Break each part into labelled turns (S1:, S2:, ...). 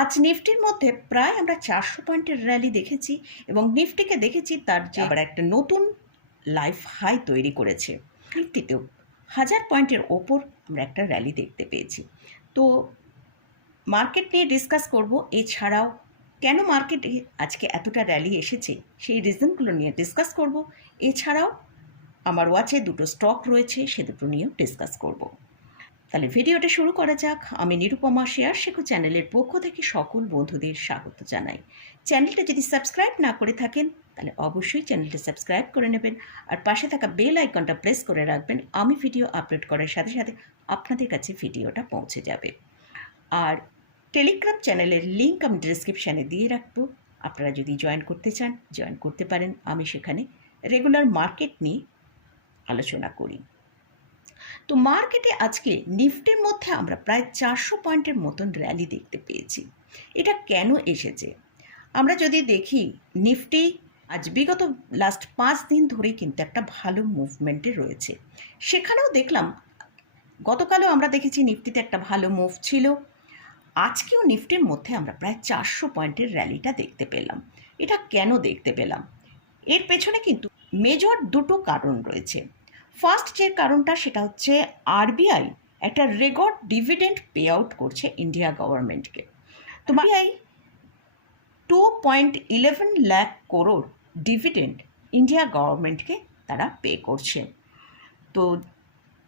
S1: আজ নিফটির মধ্যে প্রায় আমরা চারশো পয়েন্টের র্যালি দেখেছি এবং নিফটিকে দেখেছি তার যে আবার একটা নতুন লাইফ হাই তৈরি করেছে। নিফটিতেও হাজার পয়েন্টের ওপর আমরা একটা র্যালি দেখতে পেয়েছি। তো মার্কেট নিয়ে ডিসকাস করব। এছাড়াও কেন মার্কেটে আজকে এতটা র্যালি এসেছে সেই রিজনগুলো নিয়ে ডিসকাস করব। এছাড়াও আমার ওয়াচে দুটো স্টক রয়েছে, সে দুটো নিয়েও ডিসকাস করব। তাহলে ভিডিওটা শুরু করা যাক। আমি নিরুপমা শেয়ার, শেখো চ্যানেলের পক্ষ থেকে সকল বন্ধুদের স্বাগত জানাই। চ্যানেলটা যদি সাবস্ক্রাইব না করে থাকেন, তাহলে অবশ্যই চ্যানেলটা সাবস্ক্রাইব করে নেবেন আর পাশে থাকা বেল আইকনটা প্রেস করে রাখবেন। আমি ভিডিও আপলোড করার সাথে সাথে আপনাদের কাছে ভিডিওটা পৌঁছে যাবে। আর টেলিগ্রাম চ্যানেলের লিঙ্ক আমি ডিসক্রিপশানে দিয়ে রাখব। আপনারা যদি জয়েন করতে চান, জয়েন করতে পারেন। আমি সেখানে রেগুলার মার্কেট নিয়ে আলোচনা করি। তো মার্কেটে আজকে নিফটির মধ্যে আমরা প্রায় চারশো পয়েন্টের মতন র্যালি দেখতে পেয়েছি। এটা কেন এসেছে? আমরা যদি দেখি, নিফটি আজ বিগত লাস্ট পাঁচ দিন ধরে কিন্তু একটা ভালো মুভমেন্টে রয়েছে। সেখানেও দেখলাম, গতকালও আমরা দেখেছি নিফটিতে একটা ভালো মুভ ছিল। আজকেও নিফটির মধ্যে আমরা প্রায় চারশো পয়েন্টের র্যালিটা দেখতে পেলাম। এটা কেন দেখতে পেলাম? এর পেছনে কিন্তু মেজর দুটো কারণ রয়েছে। ফার্স্ট যে কারণটা সেটা হচ্ছে আরবিআই একটা রেকর্ড ডিভিডেন্ড পে আউট করছে ইন্ডিয়া গভর্নমেন্টকে। তো RBI two point eleven lakh crore dividend India গভর্নমেন্টকে তারা পে করছে। তো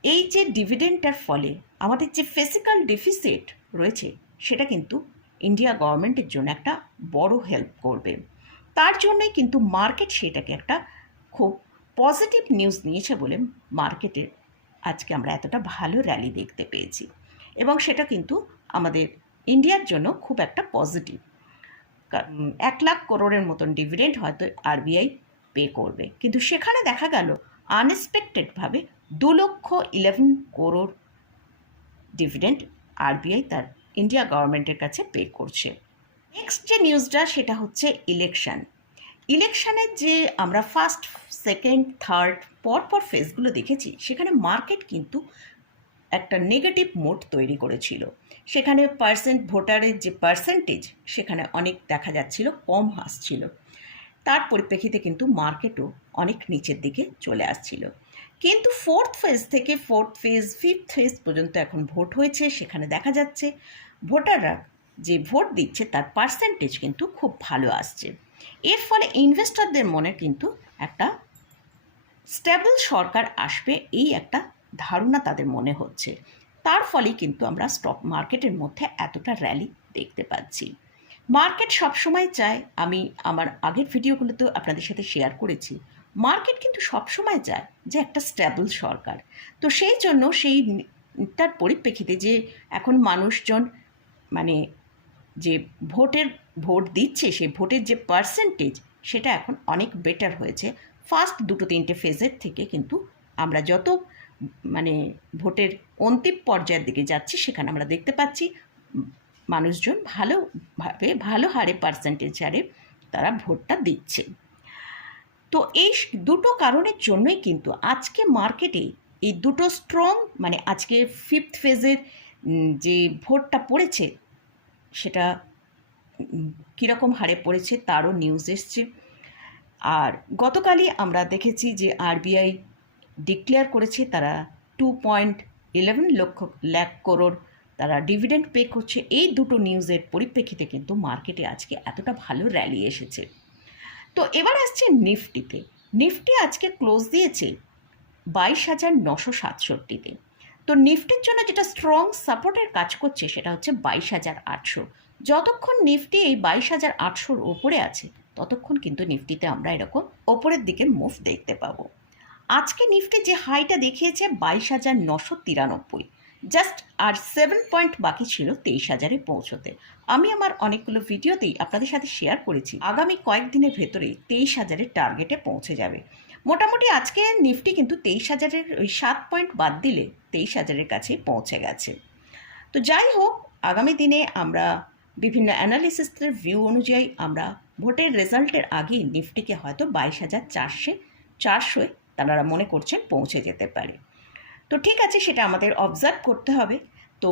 S1: এই যে ডিভিডেন্ডটার ফলে আমাদের যে ফিজিক্যাল ডেফিসিট রয়েছে সেটা কিন্তু ইন্ডিয়া গভর্নমেন্টের জন্য একটা বড় হেল্প করবে। তার জন্যই কিন্তু মার্কেট সেটাকে একটা খুব পজিটিভ নিউজ নিয়েছে বলে মার্কেটে আজকে আমরা এতটা ভালো র্যালি দেখতে পেয়েছি। এবং সেটা কিন্তু আমাদের ইন্ডিয়ার জন্য খুব একটা পজিটিভ। এক লাখ করোড়ের মতন ডিভিডেন্ড হয়তো আরবিআই পে করবে। কিন্তু সেখানে দেখা গেল, আনএক্সপেক্টেডভাবে দু লক্ষ ইলেভেন করোড় ডিভিডেন্ড আরবিআই তার ইন্ডিয়া গভর্নমেন্টের কাছে পে করছে। নেক্সট যে নিউজটা, সেটা হচ্ছে ইলেকশন। ইলেকশনের যে আমরা ফার্স্ট সেকেন্ড থার্ড পরপর ফেজগুলো দেখেছি, সেখানে মার্কেট কিন্তু একটা নেগেটিভ মোড তৈরি করেছিল। সেখানে পার্সেন্ট ভোটারের যে পার্সেন্টেজ সেখানে অনেক দেখা যাচ্ছিল, কম আসছিল। তার পরিপ্রেক্ষিতে কিন্তু মার্কেটও অনেক নিচের দিকে চলে আসছিল। কিন্তু ফোর্থ ফেজ থেকে ফোর্থ ফেজ ফিফথ ফেজ পর্যন্ত এখন ভোট হয়েছে, সেখানে দেখা যাচ্ছে, ভোটাররা যে ভোট দিচ্ছে, তার পার্সেন্টেজ কিন্তু খুব ভালো আসছে। এর ফলে ইনভেস্টরদের মনে কিন্তু একটা স্টেবল সরকার আসবে এই একটা ধারণা তাদের মনে হচ্ছে। তার ফলেই কিন্তু আমরা স্টক মার্কেটের মধ্যে এতটা র্যালি দেখতে পাচ্ছি। মার্কেট সবসময় চায়, আমি আমার আগের ভিডিওগুলোতেও আপনাদের সাথে শেয়ার করেছি মার্কেট কিন্তু সবসময় চায় যে একটা স্টেবল সরকার। তো সেই জন্য সেই তার পরিপ্রেক্ষিতে যে এখন মানুষজন মানে যে ভোটের, ভোট দিচ্ছে, সেই ভোটের যে পার্সেন্টেজ সেটা এখন অনেক বেটার হয়েছে। ফার্স্ট দুটো তিনটে ফেজের থেকে কিন্তু আমরা যত মানে ভোটের অন্তিম পর্যায়ের দিকে যাচ্ছি, সেখানে আমরা দেখতে পাচ্ছি মানুষজন ভালোভাবে, ভালো হারে পার্সেন্টেজ হারে তারা ভোটটা দিচ্ছে। তো এই দুটো কারণের জন্যই কিন্তু আজকে মার্কেটে এই দুটো স্ট্রং মানে আজকে ফিফথ ফেজের যে ভোটটা পড়েছে সেটা কীরকম হারে পড়েছে তারও নিউজ এসছে। আর গতকালই আমরা দেখেছি যে আরবিআই ডিক্লেয়ার করেছে তারা টু পয়েন্ট ইলেভেন লক্ষ লাখ করোড় তারা ডিভিডেন্ড পে করছে। এই দুটো নিউজের পরিপ্রেক্ষিতে কিন্তু মার্কেটে আজকে এতটা ভালো র্যালি এসেছে। তো এবার আসছে নিফটিতে নিফটি আজকে ক্লোজ দিয়েছে বাইশ হাজার নশো সাতষট্টিতে। তো নিফটির জন্য যেটা স্ট্রং সাপোর্টের কাজ করছে সেটা হচ্ছে বাইশ হাজার আটশো। যতক্ষণ নিফটি এই বাইশ হাজার আটশোর ওপরে আছে, ততক্ষণ কিন্তু নিফটিতে আমরা এরকম ওপরের দিকে মুভ দেখতে পাবো। আজকে নিফটি যে হাইটা দেখিয়েছে বাইশ হাজার নশো তিরানব্বই। জাস্ট আর সেভেন পয়েন্ট বাকি ছিল তেইশ হাজারে পৌঁছতে। আমি আমার অনেকগুলো ভিডিওতেই আপনাদের সাথে শেয়ার করেছি। আগামী কয়েকদিনের ভেতরেই তেইশ হাজারের টার্গেটে পৌঁছে যাবে। মোটামুটি আজকে নিফটি কিন্তু তেইশ হাজারের ওই সাত পয়েন্ট বাদ দিলে তেইশ হাজারের কাছে পৌঁছে গেছে। তো যাই হোক, আগামী দিনে আমরা বিভিন্ন অ্যানালিসিসের ভিউ অনুযায়ী আমরা ভোটের রেজাল্টের আগেই নিফটিকে হয়তো বাইশ হাজার চারশে, চারশোয় তারা মনে করছেন পৌঁছে যেতে পারে। তো ঠিক আছে, সেটা আমাদের অবজার্ভ করতে হবে। তো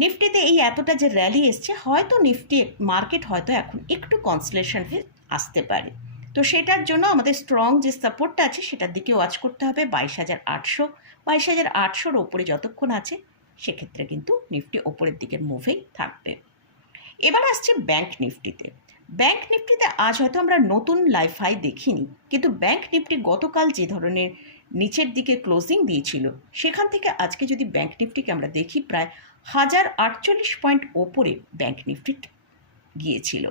S1: নিফটিতে এই এতটা যে র্যালি এসছে, হয়তো নিফটি মার্কেট হয়তো এখন একটু কনসলেশন আসতে পারে। তো সেটার জন্য আমাদের স্ট্রং যে সাপোর্টটা আছে, সেটার দিকে ওয়াচ করতে হবে। বাইশ হাজার আটশো, বাইশ হাজার আটশোর ওপরে যতক্ষণ আছে, সেক্ষেত্রে কিন্তু নিফটি ওপরের দিকের মুভেই থাকবে। এবার আসছে ব্যাংক নিফটিতে। ব্যাংক নিফটিতে আজ হয়তো আমরা নতুন লাইফ হাই দেখিনি, কিন্তু ব্যাংক নিফটি গতকাল যে ধরনের নিচের দিকে ক্লোজিং দিয়েছিল। সেখান থেকে আজকে যদি ব্যাংক নিফটিকে আমরা দেখি, প্রায় হাজার আটচল্লিশ পয়েন্ট ওপরে ব্যাংক নিফটি গিয়েছিল।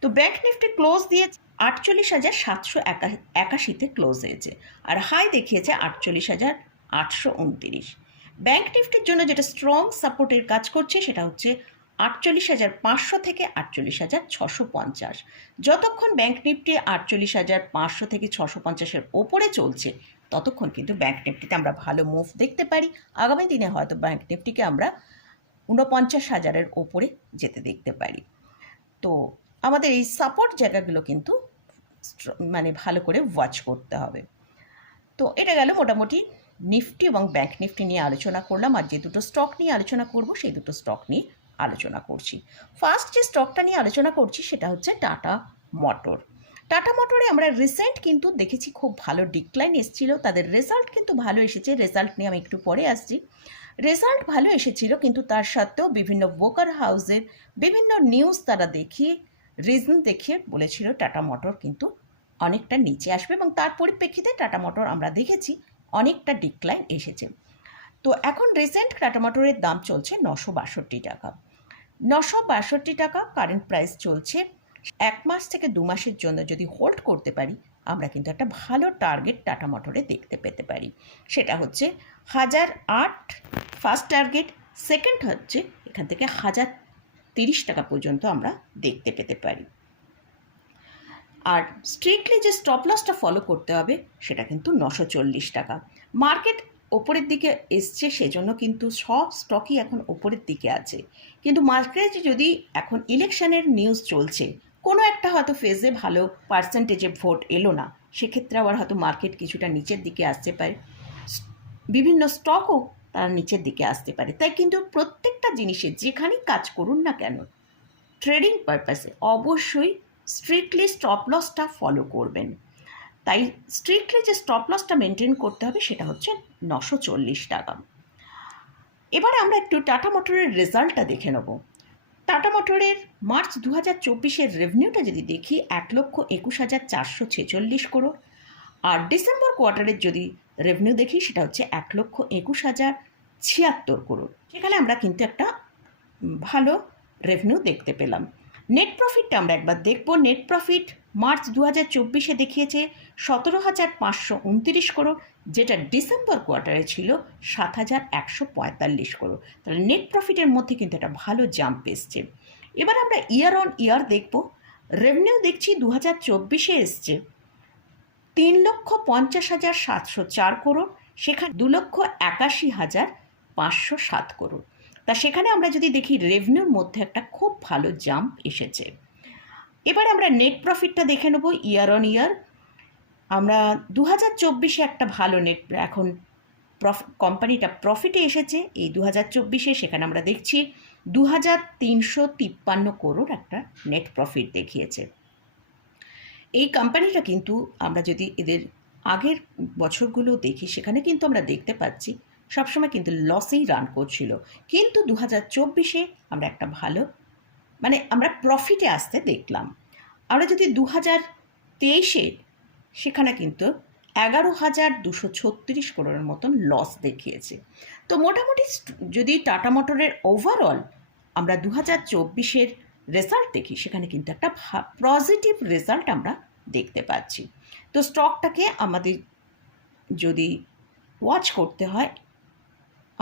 S1: তো ব্যাংক নিফটি ক্লোজ দিয়ে আটচল্লিশ হাজার সাতশো একাশিতে ক্লোজ হয়েছে আর হাই দেখিয়েছে আটচল্লিশ হাজার আটশো উনতিরিশ। ব্যাংক নিফটির জন্য যেটা স্ট্রং সাপোর্টের কাজ করছে সেটা হচ্ছে আটচল্লিশ হাজার পাঁচশো থেকে আটচল্লিশ হাজার ছশো পঞ্চাশ। যতক্ষণ ব্যাংক নিফটি আটচল্লিশ হাজার পাঁচশো থেকে ছশো পঞ্চাশের ওপরে চলছে ততক্ষণ কিন্তু ব্যাঙ্ক নিফটিতে আমরা ভালো মুভ দেখতে পারি। আগামী দিনে হয়তো ব্যাঙ্ক নিফটিকে আমরা ঊনপঞ্চাশ হাজারের ওপরে যেতে দেখতে পারি। তো আমাদের এই সাপোর্ট জায়গাগুলো কিন্তু মানে ভালো করে ওয়াচ করতে হবে। তো এটা গেল মোটামুটি নিফটি এবং ব্যাংক নিফটি নিয়ে আলোচনা করলাম। আর যে দুটো স্টক নিয়ে আলোচনা করব, সেই দুটো স্টক নিয়ে আলোচনা করছি। ফার্স্ট যে স্টকটা নিয়ে আলোচনা করছি, সেটা হচ্ছে টাটা মোটর টাটা মোটরে আমরা রিসেন্ট কিন্তু দেখেছি খুব ভালো ডিক্লাইন এসেছিল। তাদের রেজাল্ট কিন্তু ভালো এসেছে। রেজাল্ট নিয়ে আমি একটু পরে আসছি। রেজাল্ট ভালো এসেছিল কিন্তু তার সত্ত্বেও বিভিন্ন ব্রোকার হাউসের বিভিন্ন নিউজ তারা দেখিয়ে রিজন দেখিয়ে বলেছিল টাটা মোটর কিন্তু অনেকটা নিচে আসবে এবং তার পরিপ্রেক্ষিতে টাটা মোটর আমরা দেখেছি অনেকটা ডিক্লাইন এসেছে। তো এখন রিসেন্ট টাটা মোটরের দাম চলছে নশো বাষট্টি টাকা। নশো বাষট্টি টাকা কারেন্ট প্রাইস চলছে এক মাস থেকে দু মাসের জন্য যদি হোল্ড করতে পারি, আমরা কিন্তু একটা ভালো টার্গেট টাটা মোটরে দেখতে পেতে পারি। সেটা হচ্ছে হাজার আট ফার্স্ট টার্গেট সেকেন্ড হচ্ছে এখান থেকে হাজার তিরিশ টাকা পর্যন্ত আমরা দেখতে পেতে পারি। আর স্ট্রিক্টলি যে স্টপ লসটা ফলো করতে হবে, সেটা কিন্তু নশো চল্লিশ টাকা। মার্কেট ওপরের দিকে এসছে, সেজন্য কিন্তু সব স্টকই এখন ওপরের দিকে আছে। কিন্তু মার্কেটে যদি এখন ইলেকশনের নিউজ চলছে কোনো একটা হয়তো ফেজে ভালো পার্সেন্টেজে ভোট এলো না, সেক্ষেত্রে আবার হয়তো মার্কেট কিছুটা নিচের দিকে আসতে পারে। বিভিন্ন স্টকও তারা নিচের দিকে আসতে পারে। তাই কিন্তু প্রত্যেকটা জিনিসে যেখানেই কাজ করুন না কেন ট্রেডিং পারপাসে অবশ্যই স্ট্রিক্টলি স্টপ লসটা ফলো করবেন। তাই স্ট্রিক্টলি যে স্টপ লসটা মেনটেন করতে হবে সেটা হচ্ছে নশো চল্লিশ টাকা। এবারে আমরা একটু টাটা মোটরের রেজাল্টটা দেখে নেব। টাটা মোটরের মার্চ দু হাজার চব্বিশের রেভিনিউটা যদি দেখি, এক লক্ষ একুশ হাজার চারশো ছেচল্লিশ করোড়। আর ডিসেম্বর কোয়ার্টারের যদি রেভিনিউ দেখি, সেটা হচ্ছে এক লক্ষ একুশ হাজার ছিয়াত্তর করোড়। সেখানে আমরা কিন্তু একটা ভালো রেভিনিউ দেখতে পেলাম। নেট প্রফিটটা আমরা একবার দেখব। নেট প্রফিট মার্চ দু হাজার চব্বিশে দেখিয়েছে সতেরো হাজার পাঁচশো উনতিরিশ করোড় যেটা ডিসেম্বর কোয়ার্টারে ছিল সাত হাজার একশো পঁয়তাল্লিশ করোড় তাহলে নেট প্রফিটের মধ্যে কিন্তু একটা ভালো জাম্প এসছে। এবার আমরা ইয়ার অন ইয়ার দেখব। রেভিনিউ দেখছি দু হাজার চব্বিশে এসছে তিন লক্ষ পঞ্চাশ হাজার সাতশো চার করোড় সেখানে দু লক্ষ একাশি হাজার পাঁচশো সাত করোড় তা সেখানে আমরা যদি দেখি রেভিনিউর মধ্যে একটা খুব ভালো জাম্প এসেছে। এবার আমরা নেট প্রফিটটা দেখে নেব ইয়ার অন ইয়ার আমরা দু হাজার চব্বিশে একটা ভালো নেট এখন প্রফ কোম্পানিটা প্রফিটে এসেছে। এই দু হাজার চব্বিশে সেখানে আমরা দেখছি দু হাজার তিনশো তিপ্পান্ন করোড় একটা নেট প্রফিট দেখিয়েছে। এই কোম্পানিটা কিন্তু আমরা যদি এদের আগের বছরগুলো দেখি, সেখানে কিন্তু আমরা দেখতে পাচ্ছি সবসময় কিন্তু লসেই রান করছিল। কিন্তু দু হাজার চব্বিশে আমরা একটা ভালো মানে আমরা প্রফিটে আসতে দেখলাম। আমরা যদি দু হাজার তেইশে সেখানে কিন্তু এগারো হাজার দুশো ছত্রিশ করোড়ের মতন লস দেখিয়েছে। তো মোটামুটি যদি টাটা মোটরের ওভারঅল আমরা দু হাজার চব্বিশের রেজাল্ট দেখি, সেখানে কিন্তু একটা পজিটিভ রেজাল্ট আমরা দেখতে পাচ্ছি। তো স্টকটাকে আমাদের যদি ওয়াচ করতে হয়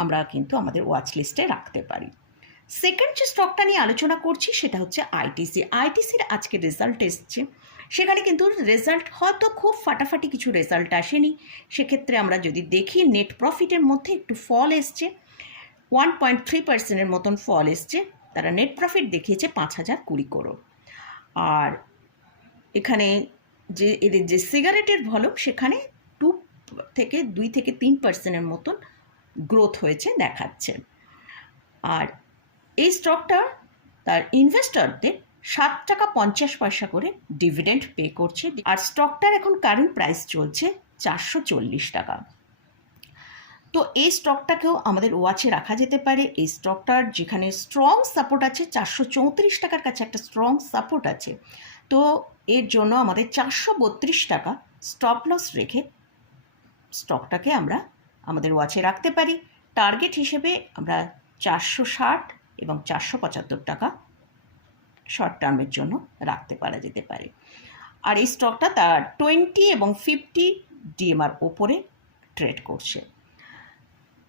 S1: আমরা কিন্তু আমাদের ওয়াচ লিস্টে রাখতে পারি। সেকেন্ড যে স্টকটা নিয়ে আলোচনা করছি, সেটা হচ্ছে আইটিসি আইটিসির আজকে রেজাল্ট এসছে। সেখানে কিন্তু রেজাল্ট হয়তো খুব ফাটাফাটি কিছু রেজাল্ট আসেনি। সেক্ষেত্রে আমরা যদি দেখি নেট প্রফিটের মধ্যে একটু ফল এসছে। ওয়ান পয়েন্ট থ্রি পার্সেন্টের মতন ফল এসছে। তারা নেট প্রফিট দেখিয়েছে পাঁচ হাজার কুড়ি করোড় আর এখানে যে এদের যে সিগারেটের ভলক সেখানে টু থেকে, দুই থেকে তিন পার্সেন্টের মতন গ্রোথ হয়েছে, দেখাচ্ছে। আর এই স্টকটা তার ইনভেস্টরদের সাত টাকা পঞ্চাশ পয়সা করে ডিভিডেন্ড পে করছে। আর স্টকটার এখন কারেন্ট প্রাইস চলছে চারশো চল্লিশ টাকা। তো এই স্টকটাকেও আমাদের ওয়াচে রাখা যেতে পারে। এই স্টকটার যেখানে স্ট্রং সাপোর্ট আছে, চারশো চৌত্রিশ টাকার কাছে একটা স্ট্রং সাপোর্ট আছে। তো এর জন্য আমাদের চারশো বত্রিশ টাকা স্টপ লস রেখে স্টকটাকে আমরা আমাদের ওয়াচে রাখতে পারি। টার্গেট হিসেবে আমরা চারশো ষাট এবং চারশো পঁচাত্তর টাকা শর্ট টার্মের জন্য রাখতে পারা যেতে পারে। আর এই স্টকটা তার টোয়েন্টি এবং ফিফটি ডিএমআর ওপরে ট্রেড করছে।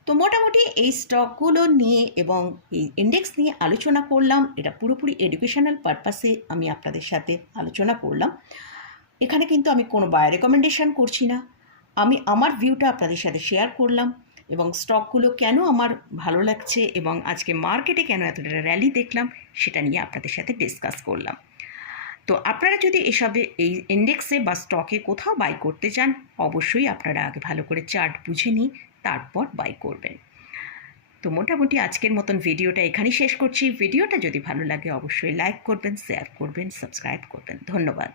S1: তো মোটামুটি এই স্টকগুলো নিয়ে এবং এই ইন্ডেক্স নিয়ে আলোচনা করলাম। এটা পুরোপুরি এডুকেশনাল পারপাসে আমি আপনাদের সাথে আলোচনা করলাম। এখানে কিন্তু আমি কোনো বাই রেকমেন্ডেশন করছি না। আমি আমার ভিউটা আপনাদের সাথে শেয়ার করলাম এবং স্টকগুলো কেন আমার ভালো লাগছে এবং আজকে মার্কেটে কেন এতটা র্যালি দেখলাম সেটা নিয়ে আপনাদের সাথে ডিসকাস করলাম। তো আপনারা যদি এসবে এই ইন্ডেক্সে বা স্টকে কোথাও বাই করতে চান, অবশ্যই আপনারা আগে ভালো করে চার্ট বুঝে নিই তারপর বাই করবেন। তো মোটামুটি আজকের মতন ভিডিওটা এখানেই শেষ করছি। ভিডিওটা যদি ভালো লাগে, অবশ্যই লাইক করবেন শেয়ার করবেন সাবস্ক্রাইব করবেন। ধন্যবাদ।